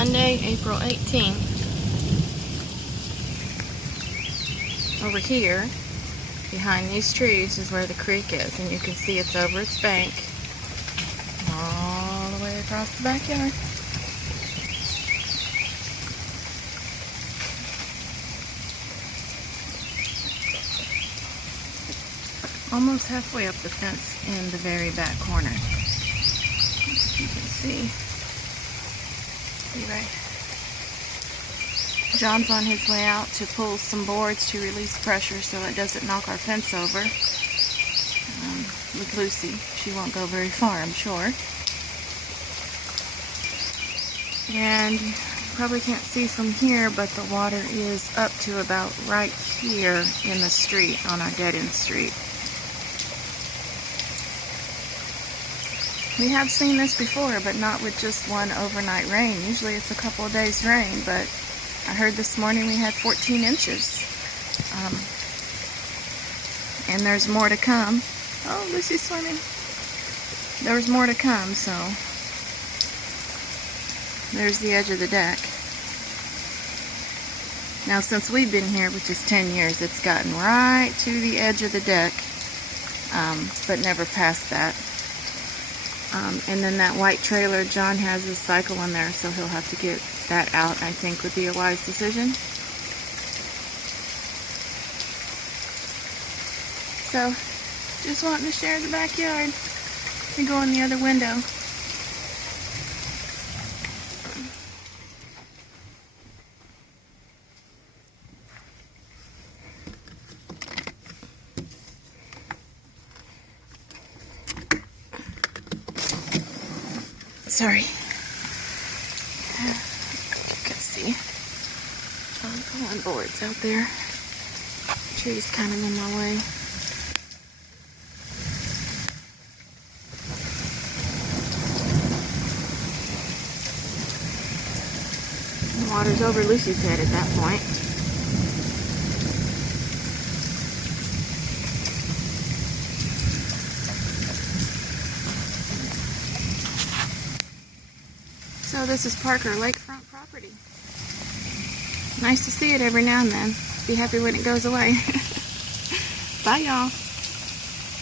Monday, April 18th. Over here, behind these trees, is where the creek is, and you can see it's over its bank, all the way across the backyard. Almost halfway up the fence in the very back corner. You can see. Anyway, John's on his way out to pull some boards to release pressure so it doesn't knock our fence over. With Lucy, she won't go very far, I'm sure. And you probably can't see from here, but the water is up to about right here in the street, on our dead-end street. We have seen this before, but not with just one overnight rain. Usually it's a couple of days rain, but I heard this morning we had 14 inches. And there's more to come. Oh, Lucy's swimming. There's more to come, so there's the edge of the deck. Now, since we've been here, which is 10 years, it's gotten right to the edge of the deck, but never past that. And then that white trailer, John has his cycle in there, so he'll have to get that out, I think would be a wise decision. So, just wanting to share the backyard. We go in the other window. Sorry. You can see. I'm pulling boards out there. The tree's kind of in my way. The water's over Lucy's head at that point. So this is Parker lakefront property. Nice to see it every now and then. Be happy when it goes away. Bye, y'all.